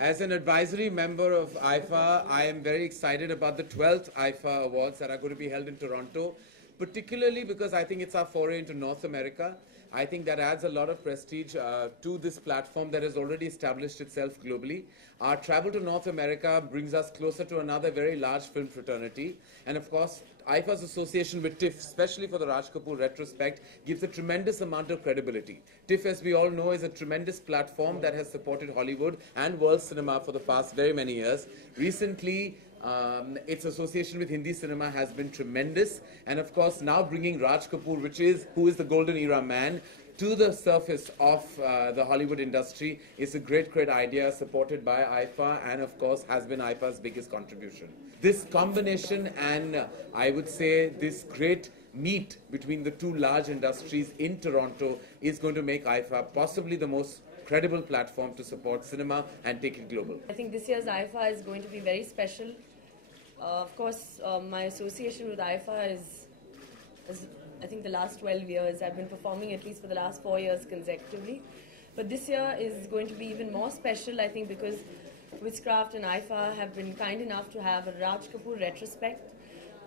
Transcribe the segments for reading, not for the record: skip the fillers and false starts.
As an advisory member of IIFA, I am very excited about the 12th IIFA Awards that are going to be held in Toronto, particularly because I think it's our foray into North America. I think that adds a lot of prestige to this platform that has already established itself globally. Our travel to North America brings us closer to another very large film fraternity. And of course, IIFA's association with TIFF, especially for the Raj Kapoor retrospect, gives a tremendous amount of credibility. TIFF, as we all know, is a tremendous platform that has supported Hollywood and world cinema for the past very many years. Recently, its association with Hindi cinema has been tremendous, and of course now bringing Raj Kapoor, who is the golden era man, to the surface of the Hollywood industry is a great idea, supported by IIFA, and of course has been IIFA's biggest contribution. This combination and I would say this great meet between the two large industries in Toronto is going to make IIFA possibly the most credible platform to support cinema and take it global. I think this year's IIFA is going to be very special. Of course, my association with IIFA is, I think, the last 12 years. I've been performing at least for the last 4 years consecutively. But this year is going to be even more special, I think, because Witchcraft and IIFA have been kind enough to have a Raj Kapoor retrospect.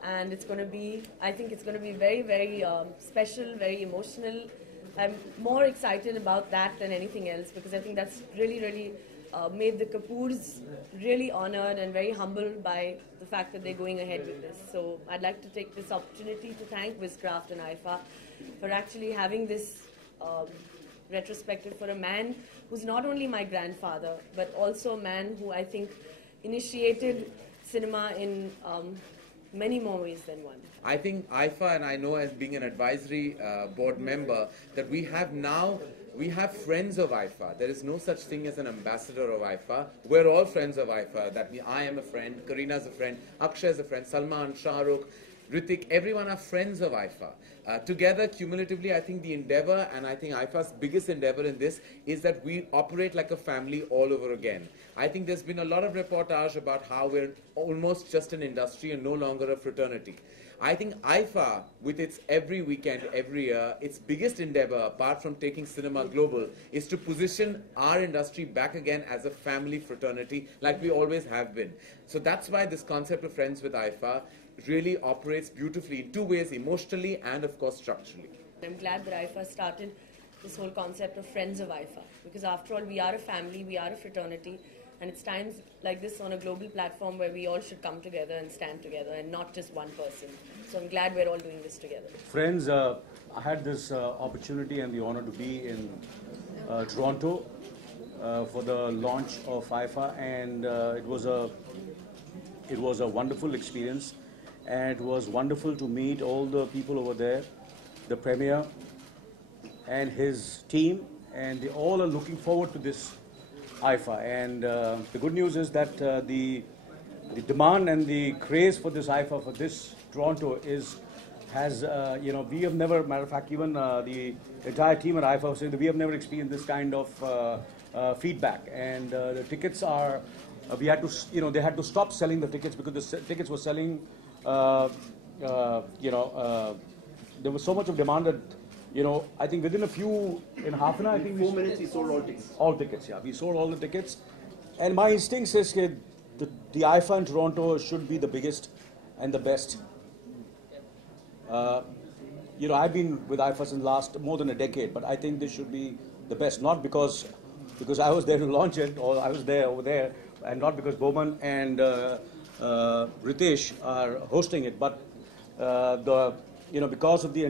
And it's going to be, I think it's going to be very special, very emotional. I'm more excited about that than anything else, because I think that's really made the Kapoors really honored and very humbled by the fact that they're going ahead with this. So I'd like to take this opportunity to thank Witchcraft and IIFA for actually having this retrospective for a man who's not only my grandfather, but also a man who I think initiated cinema in many more ways than one. I think IIFA, and I know as being an advisory board member, that we have friends of IIFA. There is no such thing as an ambassador of IIFA. We're all friends of IIFA. That means I am a friend, Karina's a friend, Akshay is a friend, Salman, Shah Rukh, Hrithik, everyone are friends of IIFA. Together, cumulatively, I think the endeavor, and I think IIFA's biggest endeavor in this, is that we operate like a family all over again. I think there's been a lot of reportage about how we're almost just an industry and no longer a fraternity. I think IIFA, with its every weekend, every year, its biggest endeavor, apart from taking cinema global, is to position our industry back again as a family fraternity like we always have been. So that's why this concept of Friends with IIFA really operates beautifully in two ways, emotionally and of course structurally. I'm glad that IIFA started this whole concept of Friends of IIFA, because after all, we are a family, we are a fraternity, and it's times like this on a global platform where we all should come together and stand together and not just one person. So I'm glad we're all doing this together. Friends, I had this opportunity and the honor to be in Toronto for the launch of IIFA, and it was a wonderful experience, and it was wonderful to meet all the people over there, the Premier and his team, and they all are looking forward to this IIFA. And the good news is that the demand and the craze for this IIFA, for this Toronto, has we have never, matter of fact, even the entire team at IIFA was saying that we have never experienced this kind of feedback. And the tickets are, we had to, they had to stop selling the tickets because the tickets were selling, there was so much of demand that, I think within in half an hour, I think 4 minutes we sold all tickets. All tickets, yeah. We sold all the tickets. And my instinct says that the IIFA in Toronto should be the biggest and the best. I've been with IIFA since more than a decade, but I think this should be the best. Not because I was there to launch it, or I was there over there, and not because Bowman and Ritesh are hosting it, but because of the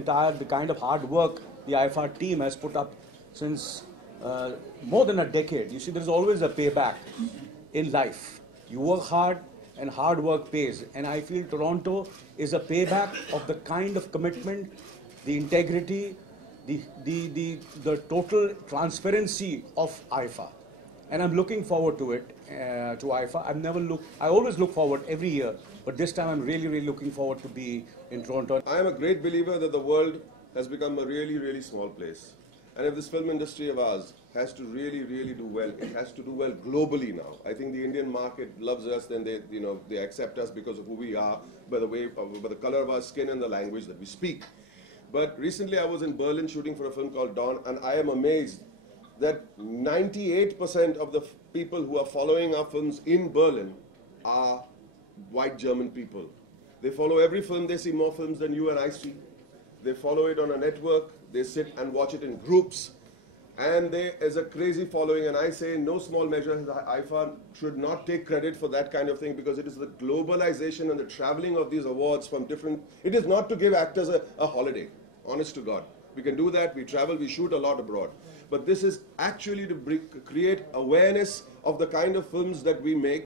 kind of hard work the IIFA team has put up since more than a decade. You see, there's always a payback in life. You work hard, and hard work pays. And I feel Toronto is a payback of the kind of commitment, the integrity, the total transparency of IIFA. And I'm looking forward to it, to IIFA. I always look forward every year, but this time I'm really looking forward to be in Toronto. I am a great believer that the world has become a really small place. And if this film industry of ours has to really do well, it has to do well globally now. I think the Indian market loves us, then they accept us because of who we are, by the color of our skin and the language that we speak. But recently I was in Berlin shooting for a film called Dawn, and I am amazed that 98% of the people who are following our films in Berlin are white German people. They follow every film. They see more films than you and I see. They follow it on a network. They sit and watch it in groups. And there is a crazy following. And I say in no small measure, IIFA should not take credit for that kind of thing, because it is the globalization and the traveling of these awards from different... It is not to give actors a holiday, honest to God. We can do that. We travel. We shoot a lot abroad. But this is actually to create awareness of the kind of films that we make.